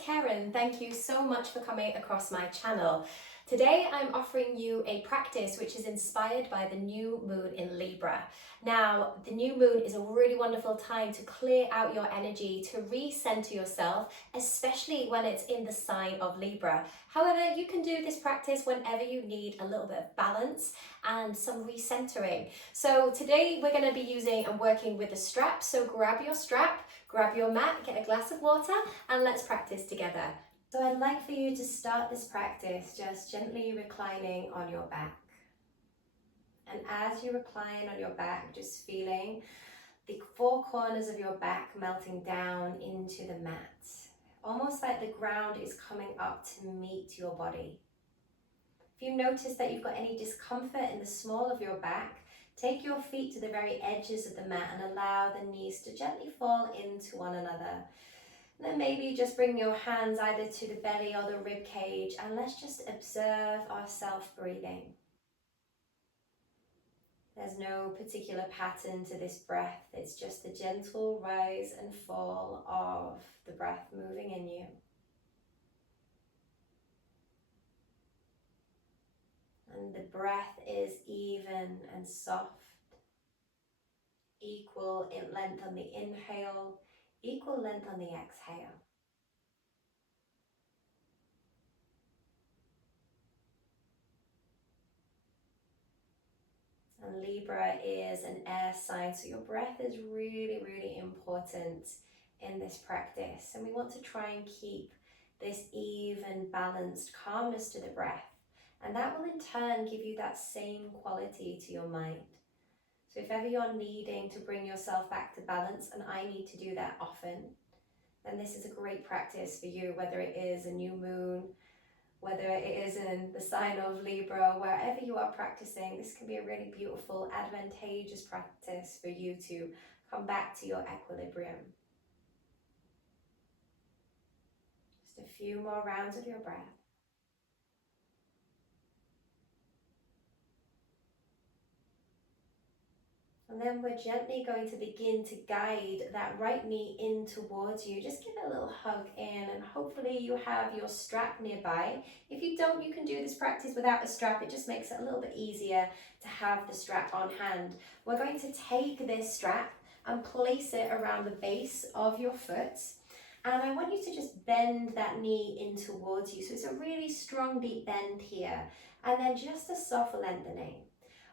Karen. Thank you so much for coming across my channel. Today I'm offering you a practice which is inspired by the new moon in Libra. Now, the new moon is a really wonderful time to clear out your energy, to recenter yourself, especially when it's in the sign of Libra. However, you can do this practice whenever you need a little bit of balance and some recentering. So today we're going to be using and working with the strap. So grab your strap, grab your mat, get a glass of water, and let's practice together. So I'd like for you to start this practice just gently reclining on your back. And as you recline on your back, just feeling the four corners of your back melting down into the mat. Almost like the ground is coming up to meet your body. If you notice that you've got any discomfort in the small of your back, take your feet to the very edges of the mat and allow the knees to gently fall into one another. And then maybe just bring your hands either to the belly or the rib cage, and let's just observe our self-breathing. There's no particular pattern to this breath. It's just the gentle rise and fall of the breath moving in you. And the breath is even and soft, equal in length on the inhale, equal length on the exhale. And Libra is an air sign, so your breath is really, really important in this practice. And we want to try and keep this even, balanced calmness to the breath. And that will in turn give you that same quality to your mind. So if ever you're needing to bring yourself back to balance, and I need to do that often, then this is a great practice for you, whether it is a new moon, whether it is in the sign of Libra, wherever you are practicing, this can be a really beautiful, advantageous practice for you to come back to your equilibrium. Just a few more rounds of your breath. And then we're gently going to begin to guide that right knee in towards you. Just give it a little hug in, and hopefully you have your strap nearby. If you don't, you can do this practice without a strap. It just makes it a little bit easier to have the strap on hand. We're going to take this strap and place it around the base of your foot. And I want you to just bend that knee in towards you. So it's a really strong, deep bend here. And then just a soft lengthening.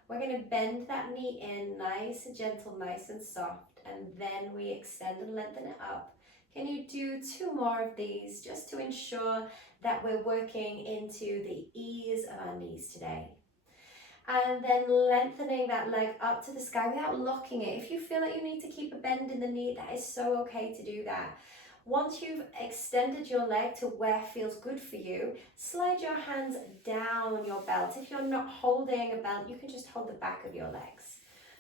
We're going to bend that knee in, nice and gentle, nice and soft, and then we extend and lengthen it up. Can you do two more of these just to ensure that we're working into the ease of our knees today? And then lengthening that leg up to the sky without locking it. If you feel like you need to keep a bend in the knee, that is so okay to do that. Once you've extended your leg to where feels good for you, slide your hands down your belt. If you're not holding a belt, you can just hold the back of your legs.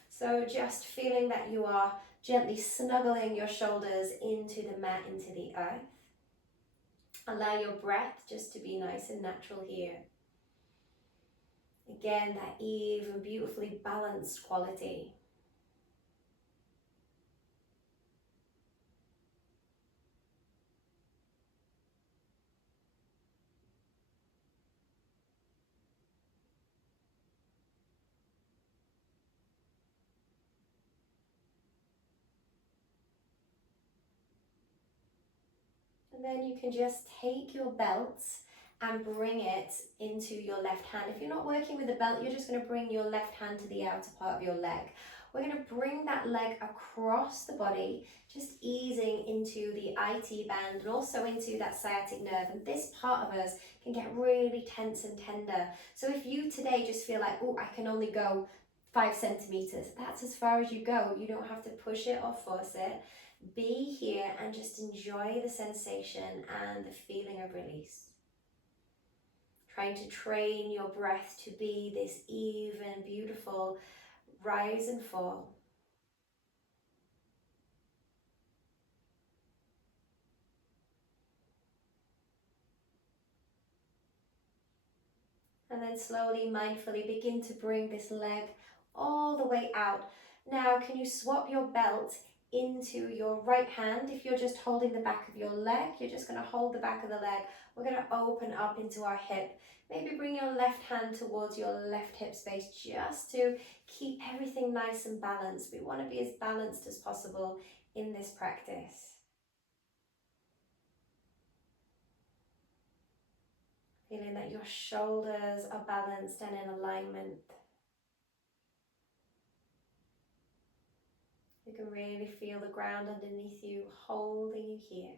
So just feeling that you are gently snuggling your shoulders into the mat, into the earth. Allow your breath just to be nice and natural here. Again, that even, beautifully balanced quality. And then you can just take your belt and bring it into your left hand. If you're not working with a belt, you're just going to bring your left hand to the outer part of your leg. We're going to bring that leg across the body, just easing into the IT band and also into that sciatic nerve. And this part of us can get really tense and tender. So if you today just feel like, oh, I can only go 5 centimeters, that's as far as you go. You don't have to push it or force it. Be here and just enjoy the sensation and the feeling of release. Trying to train your breath to be this even, beautiful rise and fall. And then slowly, mindfully begin to bring this leg all the way out. Now, can you swap your belt into your right hand. If you're just holding the back of your leg, you're just going to hold the back of the leg. We're going to open up into our hip. Maybe bring your left hand towards your left hip space just to keep everything nice and balanced. We want to be as balanced as possible in this practice. Feeling that your shoulders are balanced and in alignment. You can really feel the ground underneath you holding you here.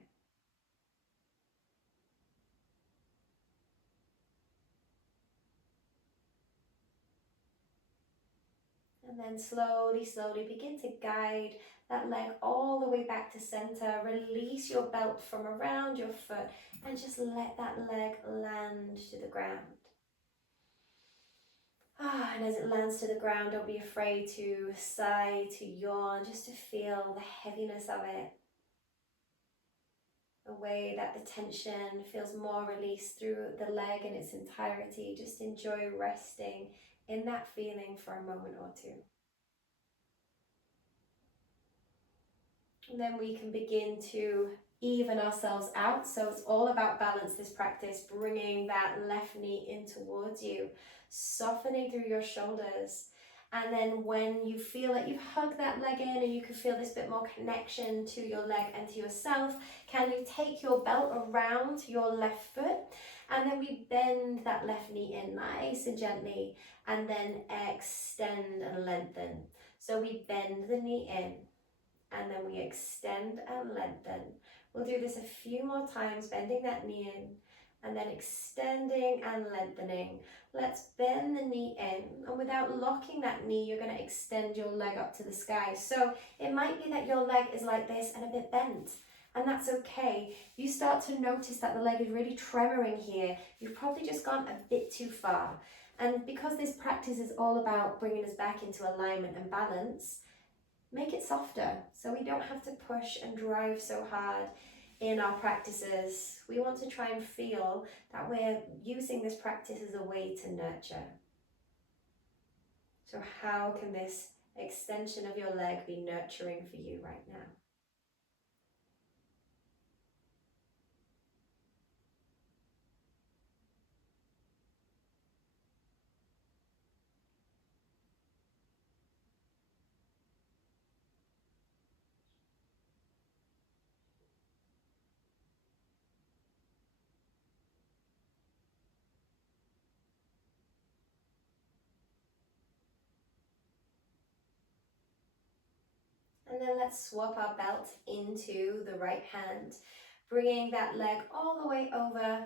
And then slowly, slowly begin to guide that leg all the way back to center. Release your belt from around your foot and just let that leg land to the ground. And as it lands to the ground, don't be afraid to sigh, to yawn, just to feel the heaviness of it. The way that the tension feels more released through the leg in its entirety. Just enjoy resting in that feeling for a moment or two. And then we can begin to even ourselves out. So it's all about balance, this practice, bringing that left knee in towards you, softening through your shoulders. And then when you feel that you've hugged that leg in and you can feel this bit more connection to your leg and to yourself, can you take your belt around your left foot? And then we bend that left knee in nice and gently, and then extend and lengthen. So we bend the knee in, and then we extend and lengthen. We'll do this a few more times, bending that knee in and then extending and lengthening. Let's bend the knee in, and without locking that knee, you're going to extend your leg up to the sky. So it might be that your leg is like this and a bit bent, and that's okay. You start to notice that the leg is really tremoring here. You've probably just gone a bit too far. And because this practice is all about bringing us back into alignment and balance, make it softer so we don't have to push and drive so hard in our practices. We want to try and feel that we're using this practice as a way to nurture. So how can this extension of your leg be nurturing for you right now? And then let's swap our belt into the right hand, bringing that leg all the way over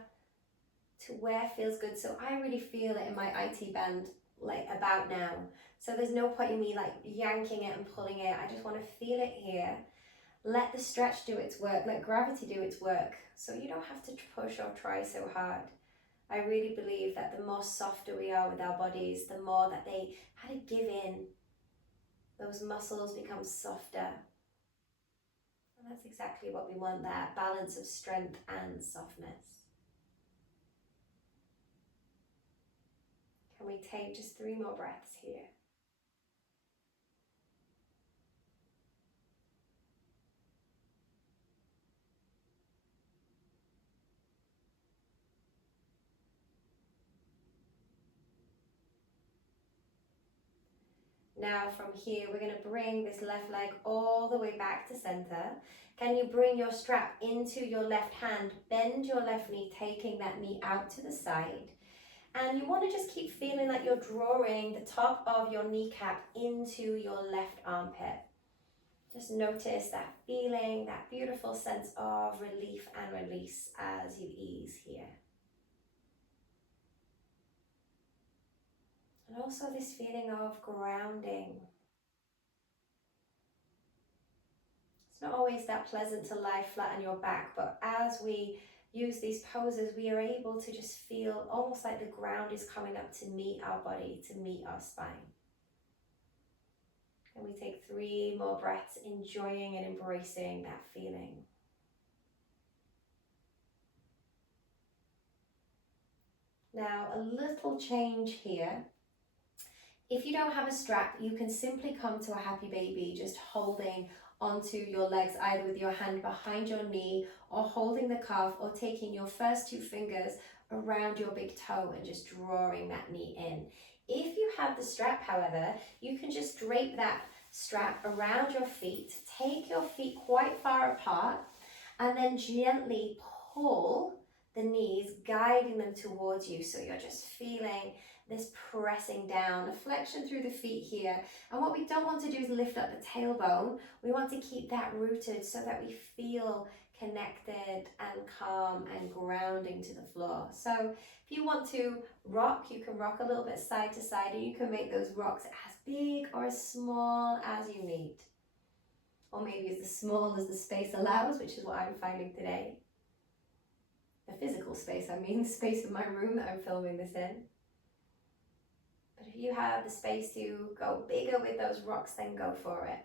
to where feels good. So I really feel it in my IT band, like about now. So there's no point in me like yanking it and pulling it. I just want to feel it here. Let the stretch do its work, let gravity do its work. So you don't have to push or try so hard. I really believe that the more softer we are with our bodies, the more that they kind of give in. Those muscles become softer. And that's exactly what we want, that balance of strength and softness. Can we take just 3 more breaths here? Now from here, we're going to bring this left leg all the way back to center. Can you bring your strap into your left hand, bend your left knee, taking that knee out to the side. And you want to just keep feeling like you're drawing the top of your kneecap into your left armpit. Just notice that feeling, that beautiful sense of relief and release as you ease here. And also this feeling of grounding. It's not always that pleasant to lie flat on your back, but as we use these poses, we are able to just feel almost like the ground is coming up to meet our body, to meet our spine. And we take 3 more breaths, enjoying and embracing that feeling. Now, a little change here. If you don't have a strap, you can simply come to a happy baby, just holding onto your legs, either with your hand behind your knee or holding the calf, or taking your first two fingers around your big toe and just drawing that knee in. If you have the strap, however, you can just drape that strap around your feet, take your feet quite far apart, and then gently pull the knees, guiding them towards you. So you're just feeling this pressing down, a flexion through the feet here. And what we don't want to do is lift up the tailbone. We want to keep that rooted so that we feel connected and calm and grounding to the floor. So if you want to rock, you can rock a little bit side to side, and you can make those rocks as big or as small as you need. Or maybe as small as the space allows, which is what I'm finding today. The physical space, I mean, the space of my room that I'm filming this in. But if you have the space to go bigger with those rocks, then go for it.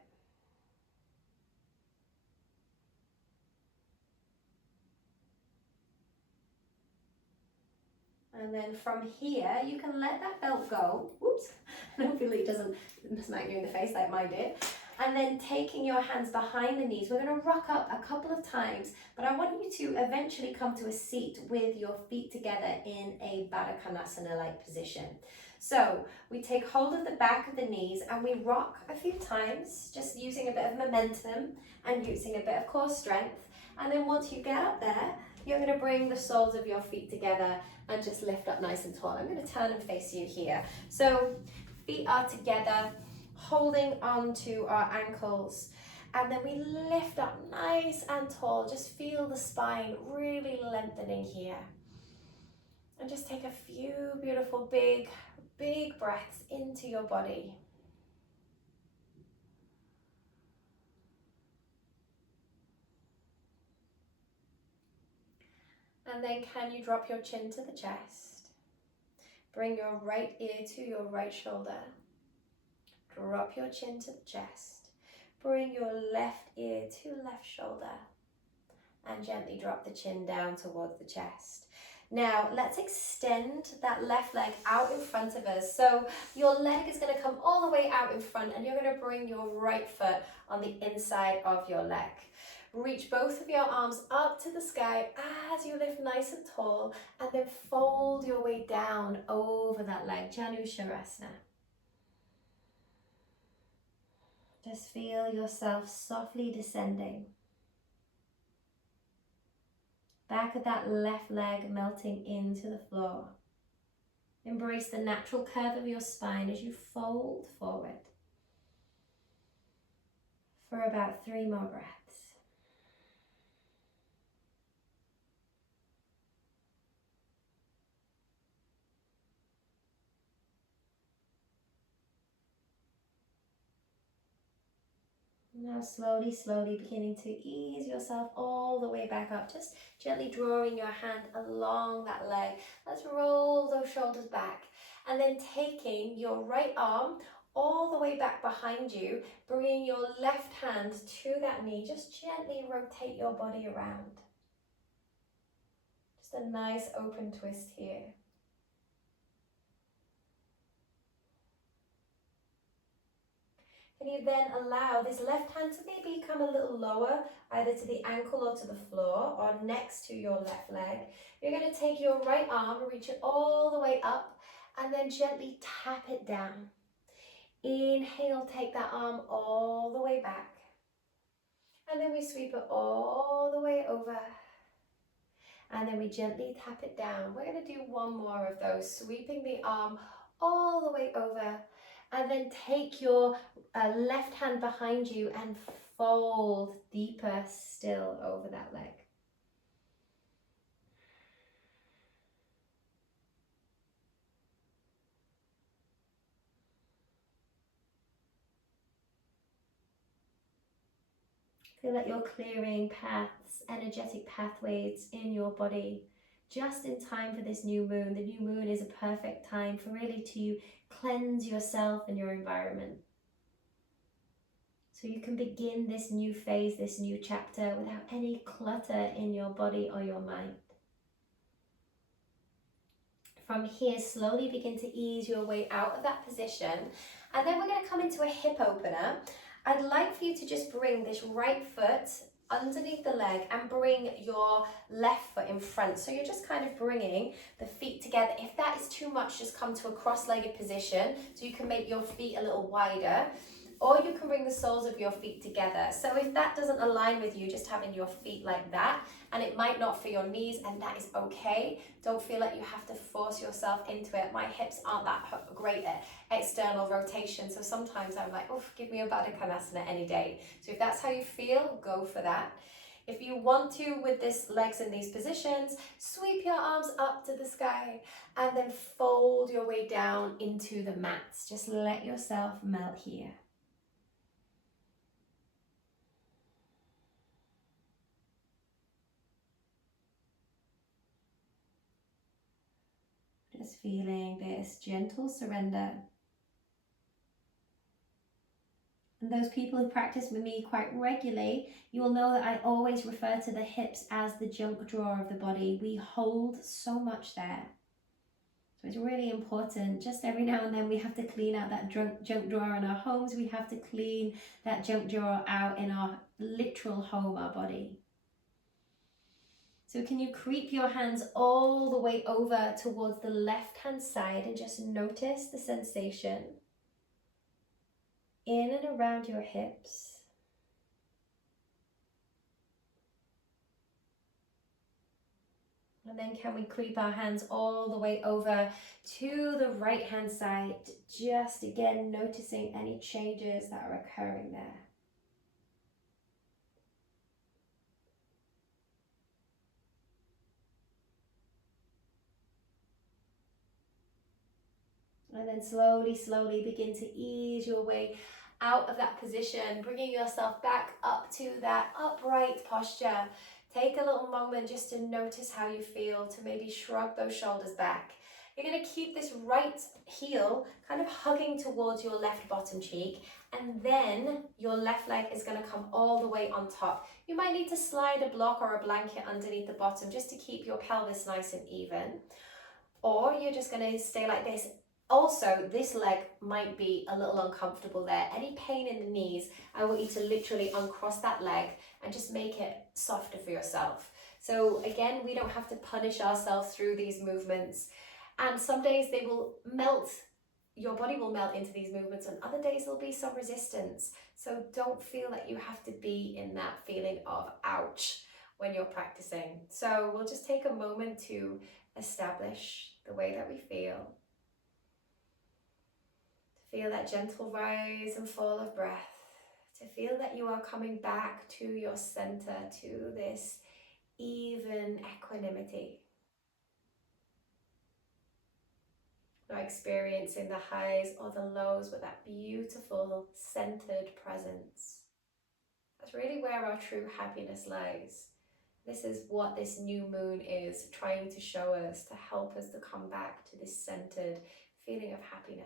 And then from here, you can let that belt go. Whoops, hopefully it doesn't smack you in the face like mine did. And then taking your hands behind the knees, we're going to rock up a couple of times, but I want you to eventually come to a seat with your feet together in a Baddha Konasana-like position. So we take hold of the back of the knees and we rock a few times, just using a bit of momentum and using a bit of core strength. And then once you get up there, you're going to bring the soles of your feet together and just lift up nice and tall. I'm going to turn and face you here. So feet are together, holding on to our ankles, and then we lift up nice and tall. Just feel the spine really lengthening here. And just take a few beautiful big breaths into your body. And then can you drop your chin to the chest? Bring your right ear to your right shoulder. Drop your chin to the chest. Bring your left ear to left shoulder. And gently drop the chin down towards the chest. Now let's extend that left leg out in front of us. So your leg is going to come all the way out in front, and you're going to bring your right foot on the inside of your leg. Reach both of your arms up to the sky as you lift nice and tall, and then fold your way down over that leg, Janu Shavasana. Just feel yourself softly descending. Back of that left leg melting into the floor. Embrace the natural curve of your spine as you fold forward. For about 3 more breaths. Now slowly beginning to ease yourself all the way back up. Just gently drawing your hand along that leg. Let's roll those shoulders back. And then taking your right arm all the way back behind you, bringing your left hand to that knee. Just gently rotate your body around. Just a nice open twist here. And you then allow this left hand to maybe come a little lower, either to the ankle or to the floor, or next to your left leg. You're going to take your right arm, reach it all the way up, and then gently tap it down. Inhale, take that arm all the way back. And then we sweep it all the way over. And then we gently tap it down. We're going to do one more of those, sweeping the arm all the way over. And then take your left hand behind you and fold deeper still over that leg. Feel like you're clearing paths, energetic pathways in your body just in time for this new moon. The new moon is a perfect time for really to cleanse yourself and your environment. So you can begin this new phase, this new chapter without any clutter in your body or your mind. From here, slowly begin to ease your way out of that position. And then we're going to come into a hip opener. I'd like for you to just bring this right foot underneath the leg and bring your left foot in front. So you're just kind of bringing the feet together. If that is too much, just come to a cross-legged position so you can make your feet a little wider, or you can bring the soles of your feet together. So if that doesn't align with you, just having your feet like that, and it might not for your knees, and that is okay. Don't feel like you have to force yourself into it. My hips aren't that great at external rotation, so sometimes I'm like, oh, give me a Baddha Konasana any day. So if that's how you feel, go for that. If you want to, with this legs in these positions, sweep your arms up to the sky and then fold your way down into the mats. Just let yourself melt here. Just feeling this gentle surrender. And those people who practice with me quite regularly, you will know that I always refer to the hips as the junk drawer of the body. We hold so much there. So it's really important. Just every now and then we have to clean out that junk drawer in our homes. We have to clean that junk drawer out in our literal home, our body. So can you creep your hands all the way over towards the left-hand side and just notice the sensation in and around your hips. And then can we creep our hands all the way over to the right-hand side, just again noticing any changes that are occurring there. And then slowly, slowly begin to ease your way out of that position, bringing yourself back up to that upright posture. Take a little moment just to notice how you feel, to maybe shrug those shoulders back. You're going to keep this right heel kind of hugging towards your left bottom cheek, and then your left leg is going to come all the way on top. You might need to slide a block or a blanket underneath the bottom just to keep your pelvis nice and even. Or you're just going to stay like this. Also, this leg might be a little uncomfortable there. Any pain in the knees, I want you to literally uncross that leg and just make it softer for yourself. So again, we don't have to punish ourselves through these movements. And some days they will melt, your body will melt into these movements, and other days there'll be some resistance. So don't feel that you have to be in that feeling of ouch when you're practicing. So we'll just take a moment to establish the way that we feel. To feel that gentle rise and fall of breath. To feel that you are coming back to your center, to this even equanimity. Not experiencing the highs or the lows, but that beautiful centered presence. That's really where our true happiness lies. This is what this new moon is trying to show us, to help us to come back to this centered feeling of happiness.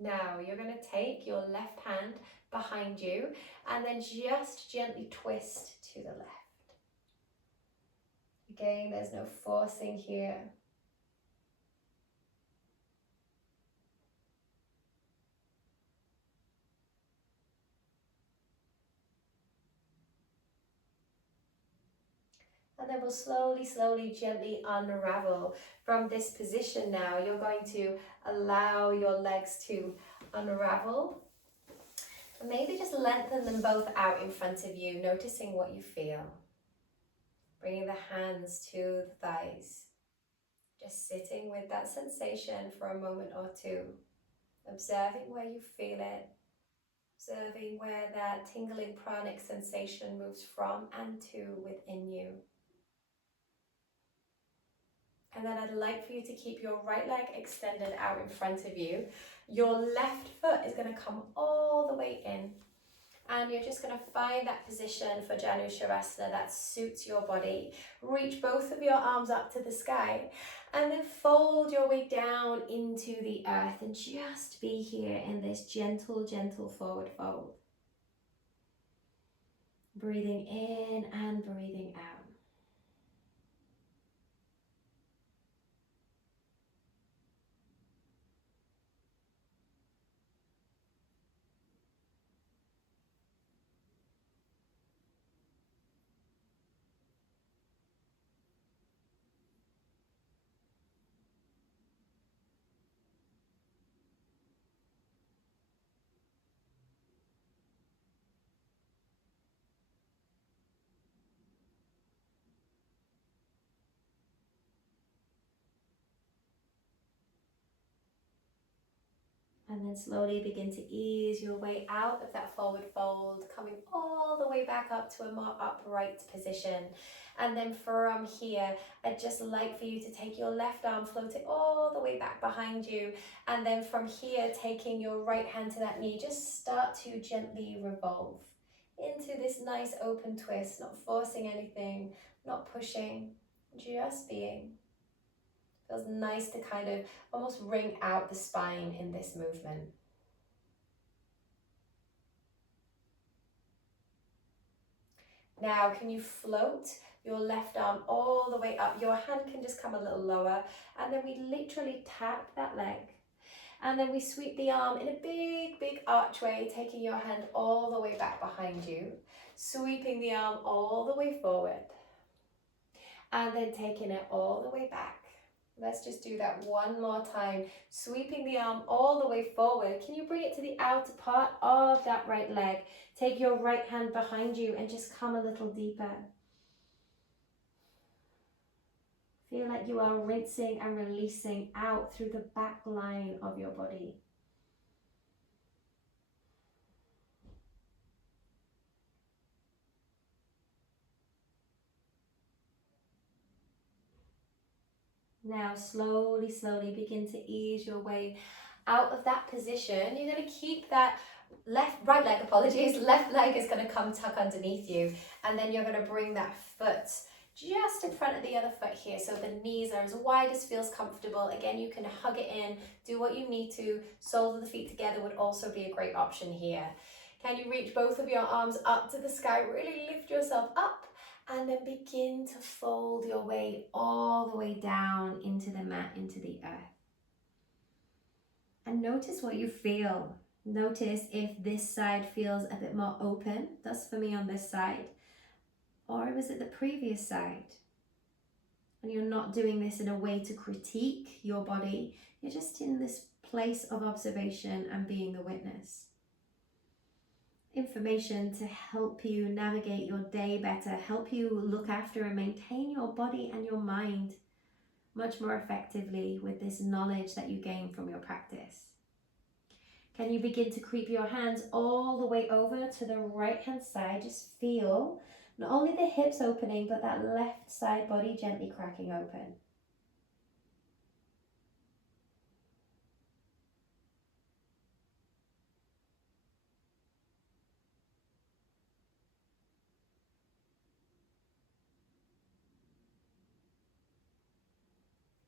Now you're going to take your left hand behind you and then just gently twist to the left. Again, there's no forcing here. And then we'll slowly, slowly, gently unravel from this position now. You're going to allow your legs to unravel. And maybe just lengthen them both out in front of you, noticing what you feel. Bringing the hands to the thighs. Just sitting with that sensation for a moment or two. Observing where you feel it. Observing where that tingling pranic sensation moves from and to within you. And then I'd like for you to keep your right leg extended out in front of you. Your left foot is going to come all the way in. And you're just going to find that position for Janu Shavasana that suits your body. Reach both of your arms up to the sky and then fold your way down into the earth and just be here in this gentle, gentle forward fold. Breathing in and breathing out. And then slowly begin to ease your way out of that forward fold, coming all the way back up to a more upright position. And then from here, I'd just like for you to take your left arm, float it all the way back behind you. And then from here, taking your right hand to that knee, just start to gently revolve into this nice open twist, not forcing anything, not pushing, just being. Feels nice to kind of almost wring out the spine in this movement. Now, can you float your left arm all the way up? Your hand can just come a little lower, and then we literally tap that leg. And then we sweep the arm in a big, big archway, taking your hand all the way back behind you, sweeping the arm all the way forward, and then taking it all the way back. Let's just do that one more time. Sweeping the arm all the way forward. Can you bring it to the outer part of that right leg? Take your right hand behind you and just come a little deeper. Feel like you are rinsing and releasing out through the back line of your body. Now slowly, slowly begin to ease your way out of that position. You're going to keep that left leg is going to come tuck underneath you, and then you're going to bring that foot just in front of the other foot here, so the knees are as wide as feels comfortable. Again, you can hug it in, do what you need to. Soles of the feet together would also be a great option here. Can you reach both of your arms up to the sky? Really lift yourself up, and then begin to fold your way all the way down into the mat, into the earth. And notice what you feel. Notice if this side feels a bit more open. That's for me on this side. Or was it the previous side? And you're not doing this in a way to critique your body. You're just in this place of observation and being the witness. Information to help you navigate your day better, help you look after and maintain your body and your mind much more effectively with this knowledge that you gain from your practice. Can you begin to creep your hands all the way over to the right hand side? Just feel not only the hips opening, but that left side body gently cracking open.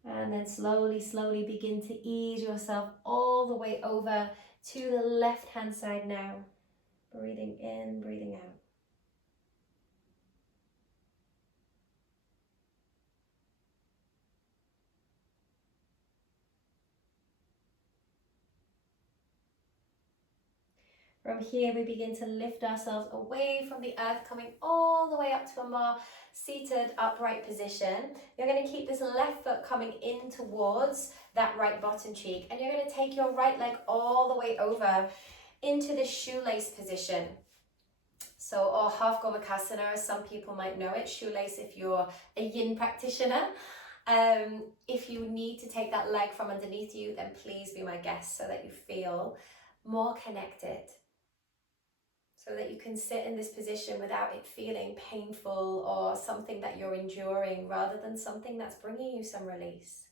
And then slowly, slowly begin to ease yourself all the way over to the left hand side now. Breathing in, breathing out. From here, we begin to lift ourselves away from the earth, coming all the way up to a more seated, upright position. You're going to keep this left foot coming in towards that right bottom cheek, and you're going to take your right leg all the way over into the shoelace position. So, or half Gomukhasana, as some people might know it, shoelace if you're a yin practitioner. If you need to take that leg from underneath you, then please be my guest so that you feel more connected. So that you can sit in this position without it feeling painful or something that you're enduring, rather than something that's bringing you some release.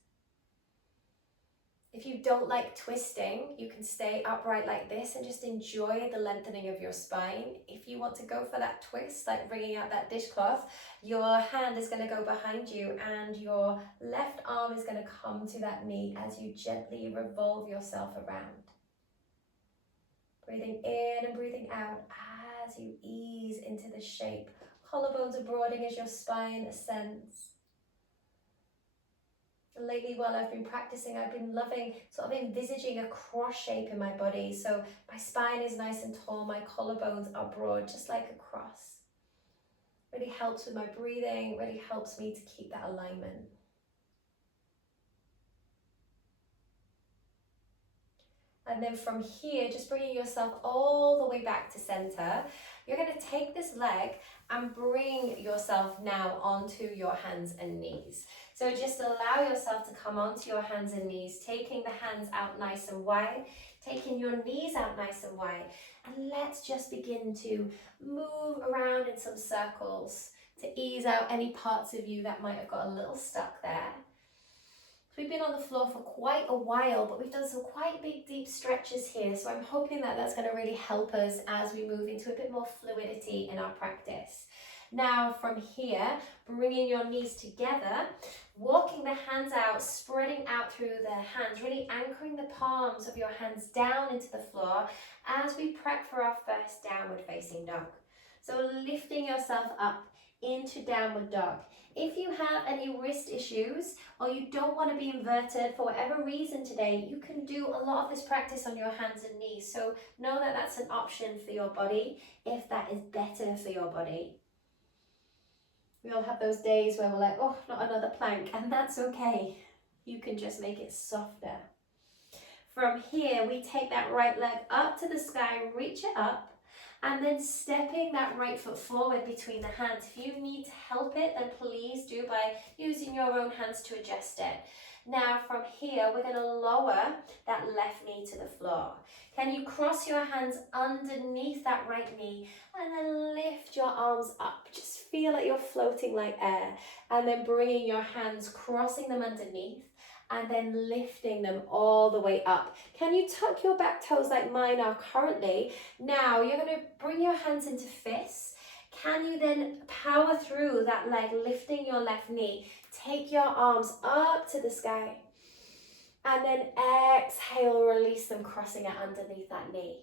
If you don't like twisting, you can stay upright like this and just enjoy the lengthening of your spine. If you want to go for that twist, like bringing out that dishcloth, your hand is going to go behind you and your left arm is going to come to that knee as you gently revolve yourself around. Breathing in and breathing out as you ease into the shape. Collarbones are broadening as your spine ascends. And lately, while I've been practicing, I've been loving sort of envisaging a cross shape in my body. So my spine is nice and tall, my collarbones are broad, just like a cross. Really helps with my breathing, really helps me to keep that alignment. And then from here, just bringing yourself all the way back to center, you're going to take this leg and bring yourself now onto your hands and knees. So just allow yourself to come onto your hands and knees, taking the hands out nice and wide, Taking your knees out nice and wide. And let's just begin to move around in some circles to ease out any parts of you that might have got a little stuck there. We've been on the floor for quite a while, but we've done some quite big, deep stretches here. So I'm hoping that that's going to really help us as we move into a bit more fluidity in our practice. Now from here, bringing your knees together, walking the hands out, spreading out through the hands, really anchoring the palms of your hands down into the floor as we prep for our first downward facing dog. So lifting yourself up into downward dog. If you have any wrist issues or you don't want to be inverted for whatever reason today, you can do a lot of this practice on your hands and knees. So know that that's an option for your body if that is better for your body. We all have those days where we're like, oh, not another plank, and that's okay. You can just make it softer. From here, we take that right leg up to the sky, reach it up, and then stepping that right foot forward between the hands. If you need to help it, then please do by using your own hands to adjust it. Now from here, we're going to lower that left knee to the floor. Can you cross your hands underneath that right knee and then lift your arms up? Just feel like you're floating like air, and then bringing your hands, crossing them underneath, and then lifting them all the way up. Can you tuck your back toes like mine are currently? Now you're going to bring your hands into fists. Can you then power through that leg, lifting your left knee? Take your arms up to the sky. And then exhale, release them, crossing it underneath that knee.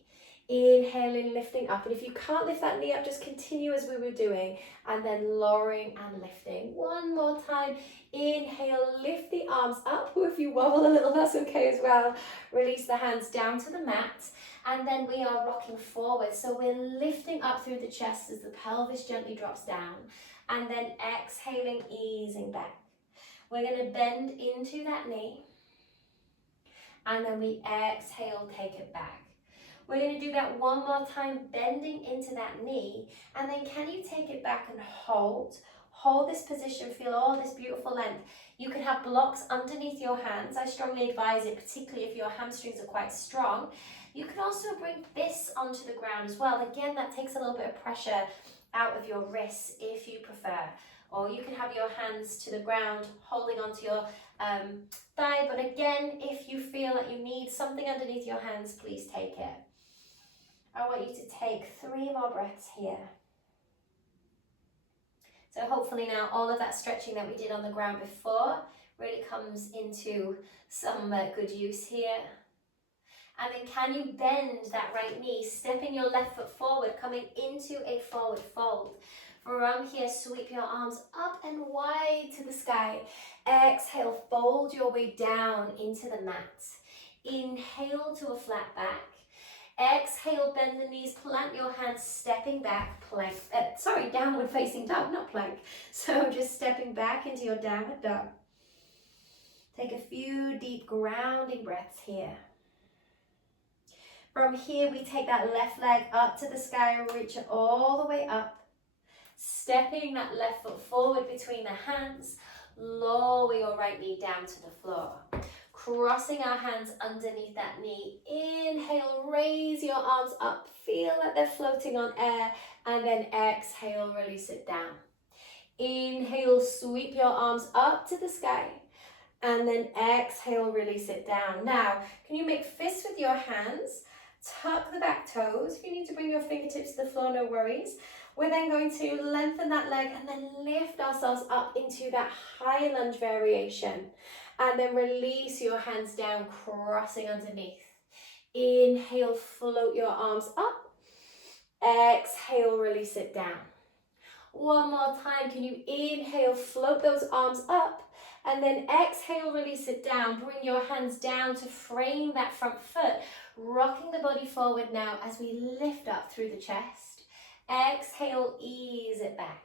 Inhaling, lifting up. And if you can't lift that knee up, just continue as we were doing. And then lowering and lifting. One more time. Inhale, lift the arms up. Or if you wobble a little, that's okay as well. Release the hands down to the mat. And then we are rocking forward. So we're lifting up through the chest as the pelvis gently drops down. And then exhaling, easing back. We're going to bend into that knee. And then we exhale, take it back. We're going to do that one more time, bending into that knee. And then can you take it back and hold? Hold this position, feel all this beautiful length. You can have blocks underneath your hands. I strongly advise it, particularly if your hamstrings are quite strong. You can also bring fists onto the ground as well. Again, that takes a little bit of pressure out of your wrists if you prefer. Or you can have your hands to the ground, holding onto your thigh. But again, if you feel that you need something underneath your hands, please take it. I want you to take 3 more breaths here. So hopefully now all of that stretching that we did on the ground before really comes into some good use here. And then can you bend that right knee, stepping your left foot forward, coming into a forward fold. From here, sweep your arms up and wide to the sky. Exhale, fold your way down into the mat. Inhale to a flat back. Exhale, bend the knees, plant your hands, stepping back, plank. Downward facing dog, not plank. So just stepping back into your downward dog. Take a few deep grounding breaths here. From here, we take that left leg up to the sky and reach it all the way up. Stepping that left foot forward between the hands. Lower your right knee down to the floor. Crossing our hands underneath that knee. Inhale, raise your arms up. Feel like they're floating on air. And then exhale, release it down. Inhale, sweep your arms up to the sky. And then exhale, release it down. Now, can you make fists with your hands? Tuck the back toes. If you need to bring your fingertips to the floor, no worries. We're then going to lengthen that leg and then lift ourselves up into that high lunge variation. And then release your hands down, crossing underneath. Inhale, float your arms up. Exhale, release it down. One more time. Can you inhale, float those arms up. And then exhale, release it down. Bring your hands down to frame that front foot. Rocking the body forward now as we lift up through the chest. Exhale, ease it back.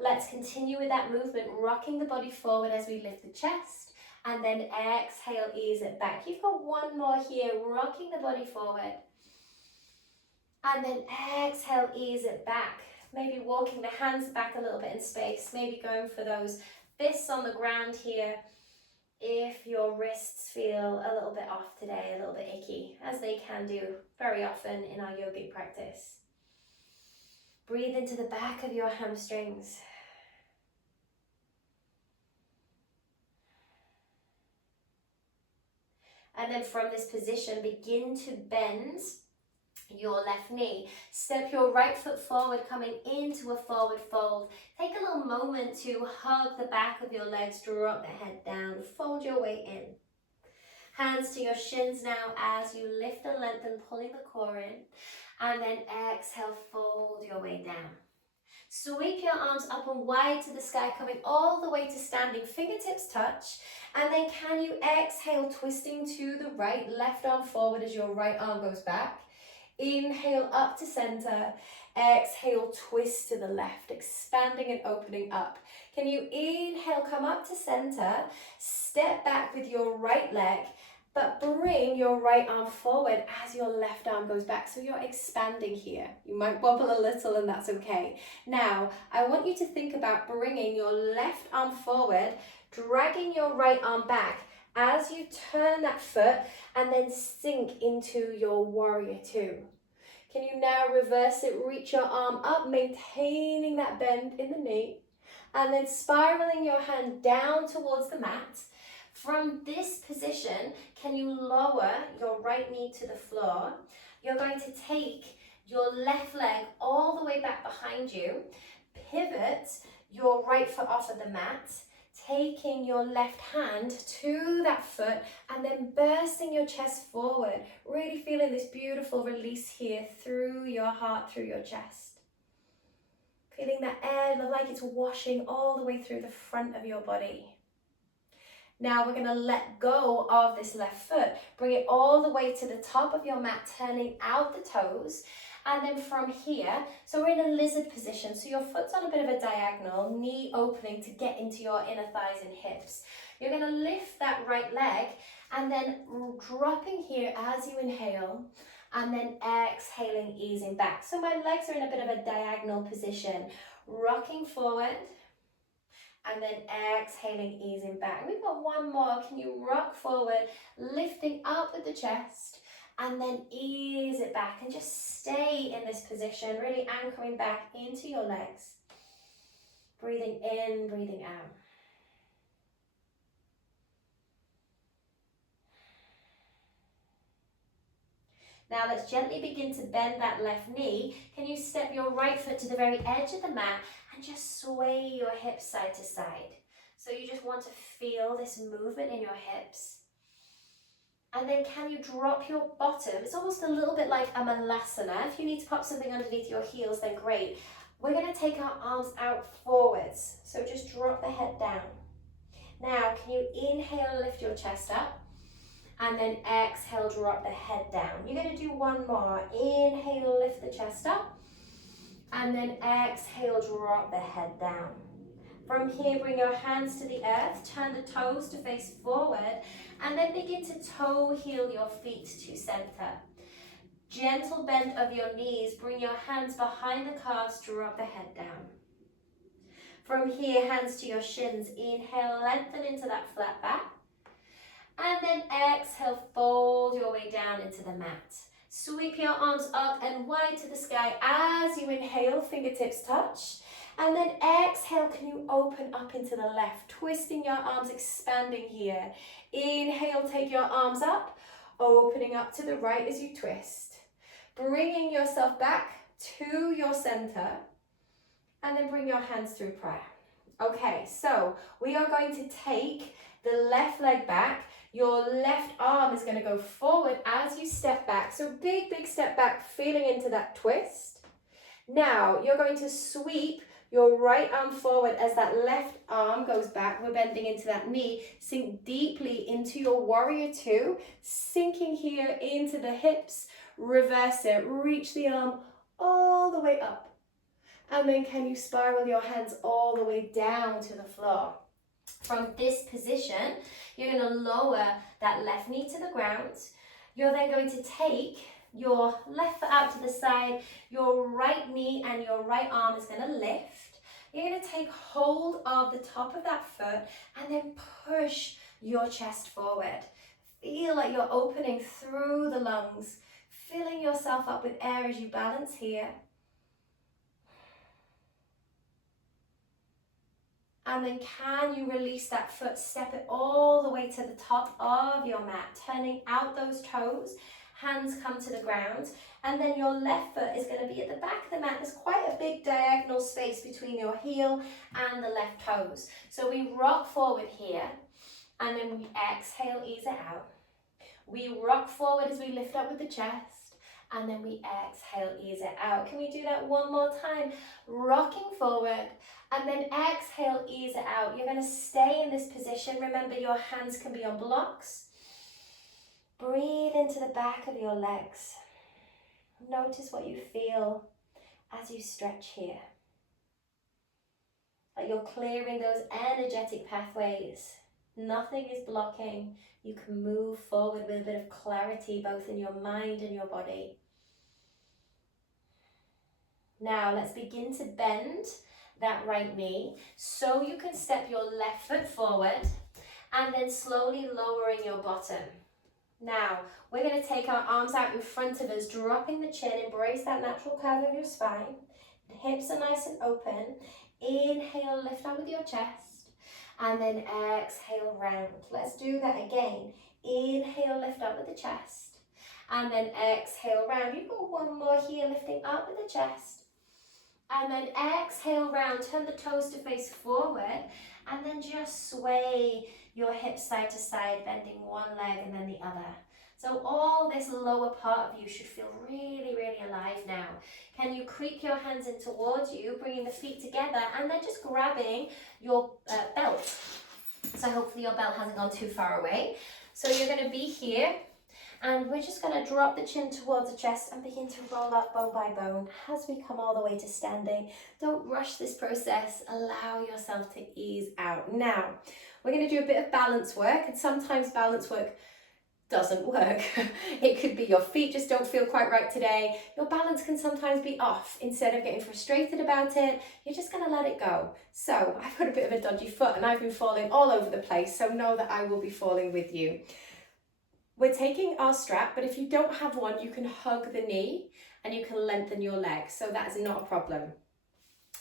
Let's continue with that movement, rocking the body forward as we lift the chest. And then exhale, ease it back. You've got one more here, rocking the body forward. And then exhale, ease it back. Maybe walking the hands back a little bit in space. Maybe going for those fists on the ground here. If your wrists feel a little bit off today, a little bit icky, as they can do very often in our yogic practice, breathe into the back of your hamstrings. And then from this position, begin to bend your left knee. Step your right foot forward, coming into a forward fold. Take a little moment to hug the back of your legs, drop the head down, fold your way in. Hands to your shins now as you lift and lengthen, pulling the core in. And then exhale, fold your way down. Sweep your arms up and wide to the sky, coming all the way to standing, fingertips touch. And then can you exhale, twisting to the right, left arm forward as your right arm goes back. Inhale up to center, exhale, twist to the left, expanding and opening up. Can you inhale, come up to center, step back with your right leg, but bring your right arm forward as your left arm goes back. So you're expanding here. You might wobble a little and that's okay. Now, I want you to think about bringing your left arm forward, dragging your right arm back as you turn that foot and then sink into your warrior two. Can you now reverse it, reach your arm up, maintaining that bend in the knee, and then spiraling your hand down towards the mat. From this position, can you lower your right knee to the floor? You're going to take your left leg all the way back behind you, pivot your right foot off of the mat, taking your left hand to that foot and then bursting your chest forward, really feeling this beautiful release here through your heart, through your chest. Feeling that air like it's washing all the way through the front of your body. Now we're going to let go of this left foot, bring it all the way to the top of your mat, turning out the toes. And then from here, so we're in a lizard position, so your foot's on a bit of a diagonal, knee opening to get into your inner thighs and hips. You're going to lift that right leg and then dropping here as you inhale and then exhaling, easing back. So my legs are in a bit of a diagonal position, rocking forward and then exhaling, easing back. We've got one more. Can you rock forward, lifting up with the chest, and then ease it back and just stay in this position, really anchoring back into your legs. Breathing in, breathing out. Now let's gently begin to bend that left knee. Can you step your right foot to the very edge of the mat and just sway your hips side to side? So you just want to feel this movement in your hips. And then can you drop your bottom? It's almost a little bit like a malasana. If you need to pop something underneath your heels, then great. We're going to take our arms out forwards. So just drop the head down. Now, can you inhale, lift your chest up? And then exhale, drop the head down. You're going to do one more. Inhale, lift the chest up. And then exhale, drop the head down. From here, bring your hands to the earth. Turn the toes to face forward. And then begin to toe heel your feet to center. Gentle bend of your knees. Bring your hands behind the calves. Drop the head down. From here, hands to your shins. Inhale, lengthen into that flat back. And then exhale, fold your way down into the mat. Sweep your arms up and wide to the sky as you inhale, fingertips touch. And then exhale, can you open up into the left, twisting your arms, expanding here. Inhale, take your arms up, opening up to the right as you twist. Bringing yourself back to your center. And then bring your hands through prayer. Okay, so we are going to take the left leg back. Your left arm is going to go forward as you step back. So big, big step back, feeling into that twist. Now you're going to sweep your right arm forward as that left arm goes back. We're bending into that knee. Sink deeply into your warrior two. Sinking here into the hips. Reverse it. Reach the arm all the way up. And then can you spiral your hands all the way down to the floor? From this position, you're going to lower that left knee to the ground. You're then going to take your left foot out to the side. Your right knee and your right arm is going to lift. You're going to take hold of the top of that foot and then push your chest forward. Feel like you're opening through the lungs, filling yourself up with air as you balance here. And then can you release that foot, step it all the way to the top of your mat, turning out those toes, hands come to the ground, and then your left foot is going to be at the back of the mat. There's quite a big diagonal space between your heel and the left toes. So we rock forward here, and then we exhale, ease it out. We rock forward as we lift up with the chest, and then we exhale, ease it out. Can we do that one more time? Rocking forward, and then exhale, ease it out. You're going to stay in this position. Remember, your hands can be on blocks. Breathe into the back of your legs. Notice what you feel as you stretch here. Like you're clearing those energetic pathways. Nothing is blocking. You can move forward with a bit of clarity, both in your mind and your body. Now let's begin to bend that right knee so you can step your left foot forward and then slowly lowering your bottom. Now we're going to take our arms out in front of us, dropping the chin, embrace that natural curve of your spine. The hips are nice and open. Inhale, lift up with your chest, and then exhale, round. Let's do that again. Inhale, lift up with the chest, and then exhale, round. You've got one more here, lifting up with the chest, and then exhale, round. Turn the toes to face forward, and then just sway your hips side to side, bending one leg and then the other. So all this lower part of you should feel really, really alive now. Can you creep your hands in towards you, bringing the feet together, and then just grabbing your belt. So hopefully your belt hasn't gone too far away. So you're going to be here, and we're just going to drop the chin towards the chest and begin to roll up bone by bone as we come all the way to standing. Don't rush this process. Allow yourself to ease out. Now, we're going to do a bit of balance work, and sometimes balance work doesn't work. It could be your feet just don't feel quite right today. Your balance can sometimes be off. Instead of getting frustrated about it, you're just going to let it go. So I've got a bit of a dodgy foot and I've been falling all over the place, so know that I will be falling with you. We're taking our strap, but if you don't have one, you can hug the knee and you can lengthen your leg, so that is not a problem.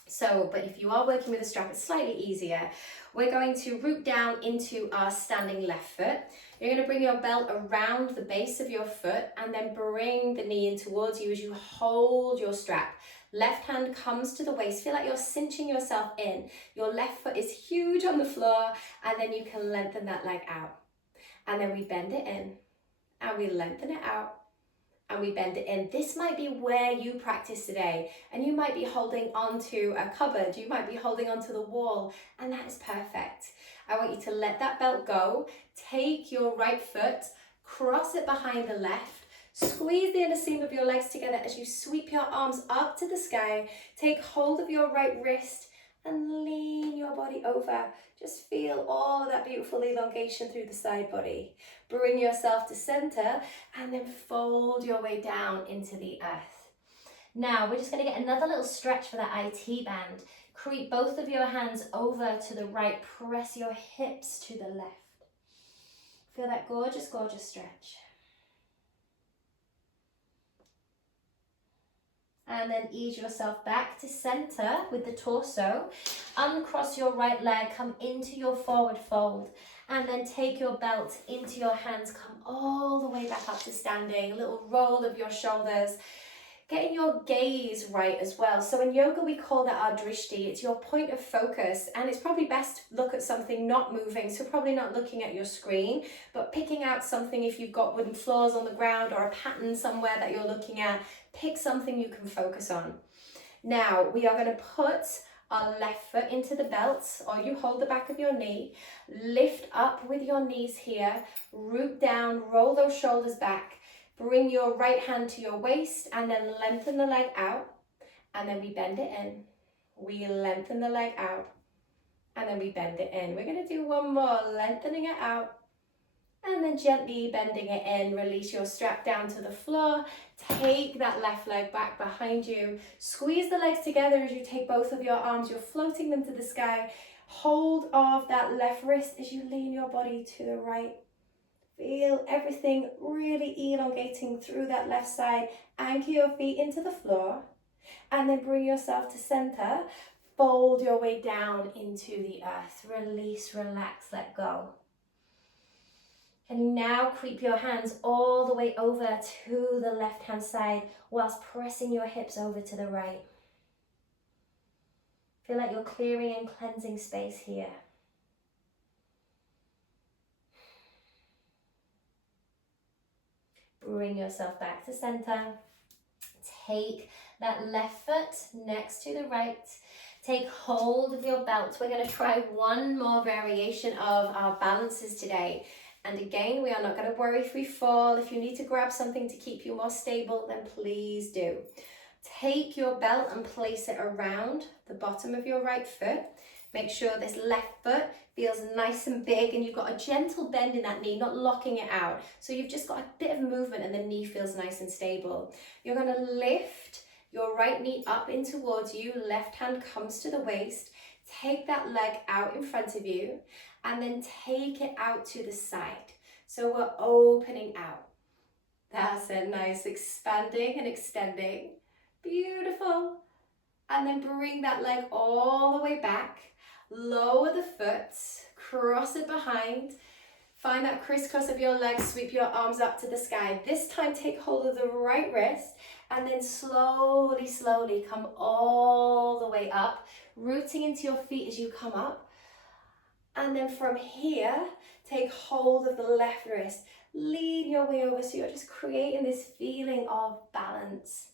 So, but if you are working with a strap, it's slightly easier. We're going to root down into our standing left foot. You're going to bring your belt around the base of your foot and then bring the knee in towards you as you hold your strap. Left hand comes to the waist. Feel like you're cinching yourself in. Your left foot is huge on the floor, and then you can lengthen that leg out. And then we bend it in and we lengthen it out. And we bend it in. This might be where you practice today, and you might be holding onto a cupboard, you might be holding onto the wall, and that is perfect. I want you to let that belt go, take your right foot, cross it behind the left, squeeze the inner seam of your legs together as you sweep your arms up to the sky, take hold of your right wrist and lean your body over. Just feel all of that beautiful elongation through the side body. Bring yourself to center and then fold your way down into the earth. Now we're just going to get another little stretch for that IT band. Creep both of your hands over to the right. Press your hips to the left. Feel that gorgeous, gorgeous stretch. And then ease yourself back to center with the torso. Uncross your right leg, come into your forward fold, and then take your belt into your hands, come all the way back up to standing. A little roll of your shoulders. Getting your gaze right as well. So in yoga we call that our drishti. It's your point of focus, and it's probably best to look at something not moving, so probably not looking at your screen, but picking out something. If you've got wooden floors on the ground or a pattern somewhere that you're looking at, pick something you can focus on. Now we are going to put our left foot into the belt, or you hold the back of your knee, lift up with your knees here, root down, roll those shoulders back. Bring your right hand to your waist and then lengthen the leg out, and then we bend it in. We lengthen the leg out and then we bend it in. We're going to do one more, lengthening it out and then gently bending it in. Release your strap down to the floor. Take that left leg back behind you. Squeeze the legs together as you take both of your arms. You're floating them to the sky. Hold of that left wrist as you lean your body to the right. Feel everything really elongating through that left side. Anchor your feet into the floor and then bring yourself to center. Fold your way down into the earth. Release, relax, let go. And now creep your hands all the way over to the left-hand side whilst pressing your hips over to the right. Feel like you're clearing and cleansing space here. Bring yourself back to center. Take that left foot next to the right. Take hold of your belt. We're going to try one more variation of our balances today. And again, we are not going to worry if we fall. If you need to grab something to keep you more stable, then please do. Take your belt and place it around the bottom of your right foot. Make sure this left foot feels nice and big and you've got a gentle bend in that knee, not locking it out. So you've just got a bit of movement and the knee feels nice and stable. You're going to lift your right knee up in towards you. Left hand comes to the waist. Take that leg out in front of you and then take it out to the side. So we're opening out. That's it, nice. Expanding and extending. Beautiful. And then bring that leg all the way back. Lower the foot, cross it behind. Find that crisscross of your legs, sweep your arms up to the sky. This time take hold of the right wrist and then slowly, slowly come all the way up, rooting into your feet as you come up. And then from here, take hold of the left wrist. Lean your way over so you're just creating this feeling of balance.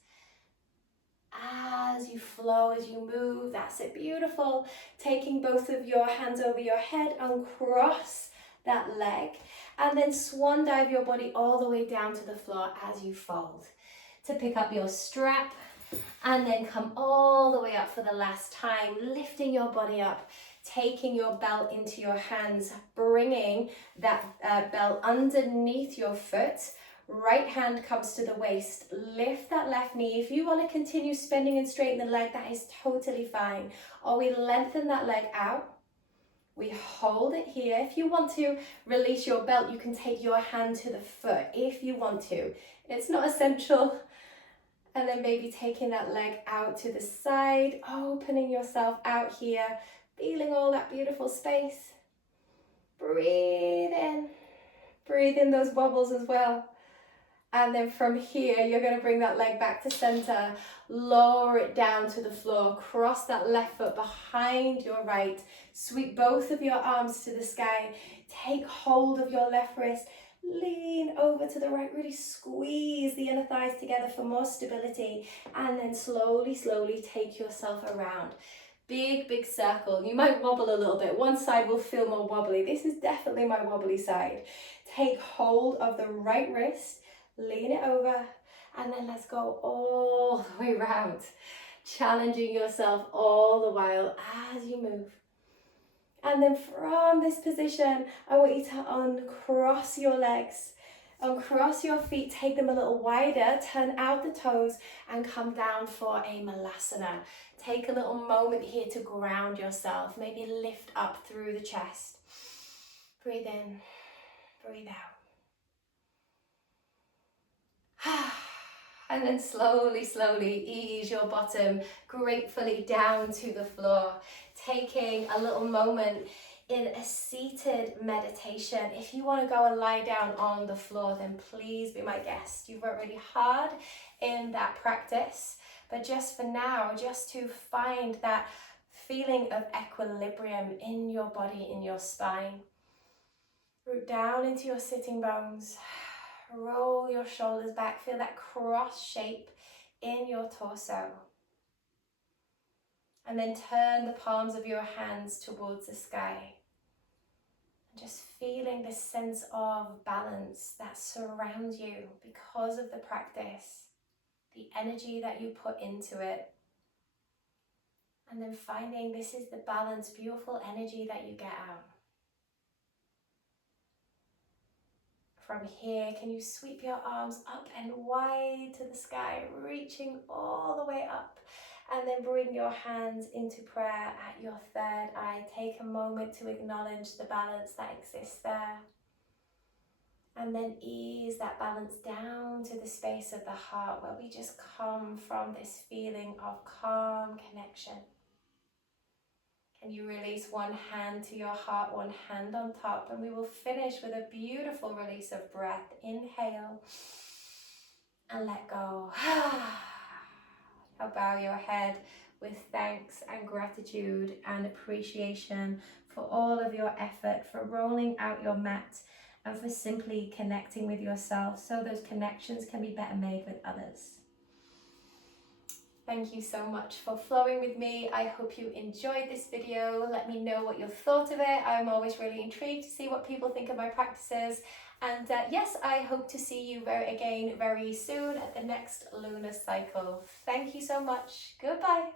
As you flow, as you move, that's it, beautiful. Taking both of your hands over your head, uncross that leg, and then swan dive your body all the way down to the floor as you fold. To pick up your strap, and then come all the way up for the last time, lifting your body up, taking your belt into your hands, bringing that belt underneath your foot. Right hand comes to the waist, lift that left knee. If you want to continue spinning and straighten the leg, that is totally fine. Or we lengthen that leg out. We hold it here. If you want to release your belt, you can take your hand to the foot if you want to. It's not essential. And then maybe taking that leg out to the side, opening yourself out here, feeling all that beautiful space. Breathe in. Breathe in those wobbles as well. And then from here, you're going to bring that leg back to center, lower it down to the floor, cross that left foot behind your right, sweep both of your arms to the sky, take hold of your left wrist, lean over to the right, really squeeze the inner thighs together for more stability, and then slowly, slowly take yourself around. Big, big circle. You might wobble a little bit. One side will feel more wobbly. This is definitely my wobbly side. Take hold of the right wrist, lean it over, and then let's go all the way around, challenging yourself all the while as you move. And then from this position, I want you to uncross your legs, uncross your feet, take them a little wider, turn out the toes, and come down for a malasana. Take a little moment here to ground yourself, maybe lift up through the chest. Breathe in, breathe out. And then slowly, slowly ease your bottom gratefully down to the floor, taking a little moment in a seated meditation. If you want to go and lie down on the floor, then please be my guest. You've worked really hard in that practice, but just for now, just to find that feeling of equilibrium in your body, in your spine. Root down into your sitting bones. Roll your shoulders back, feel that cross shape in your torso. And then turn the palms of your hands towards the sky. And just feeling this sense of balance that surrounds you because of the practice, the energy that you put into it. And then finding this is the balanced, beautiful energy that you get out. From here, can you sweep your arms up and wide to the sky, reaching all the way up And then bring your hands into prayer at your third eye. Take a moment to acknowledge the balance that exists there. And then ease that balance down to the space of the heart, where we just come from this feeling of calm connection. Can you release one hand to your heart, one hand on top, and we will finish with a beautiful release of breath. Inhale and let go. Now bow your head with thanks and gratitude and appreciation for all of your effort, for rolling out your mat, and for simply connecting with yourself so those connections can be better made with others. Thank you so much for flowing with me. I hope you enjoyed this video. Let me know what you thought of it. I'm always really intrigued to see what people think of my practices. And yes, I hope to see you again very soon at the next lunar cycle. Thank you so much. Goodbye.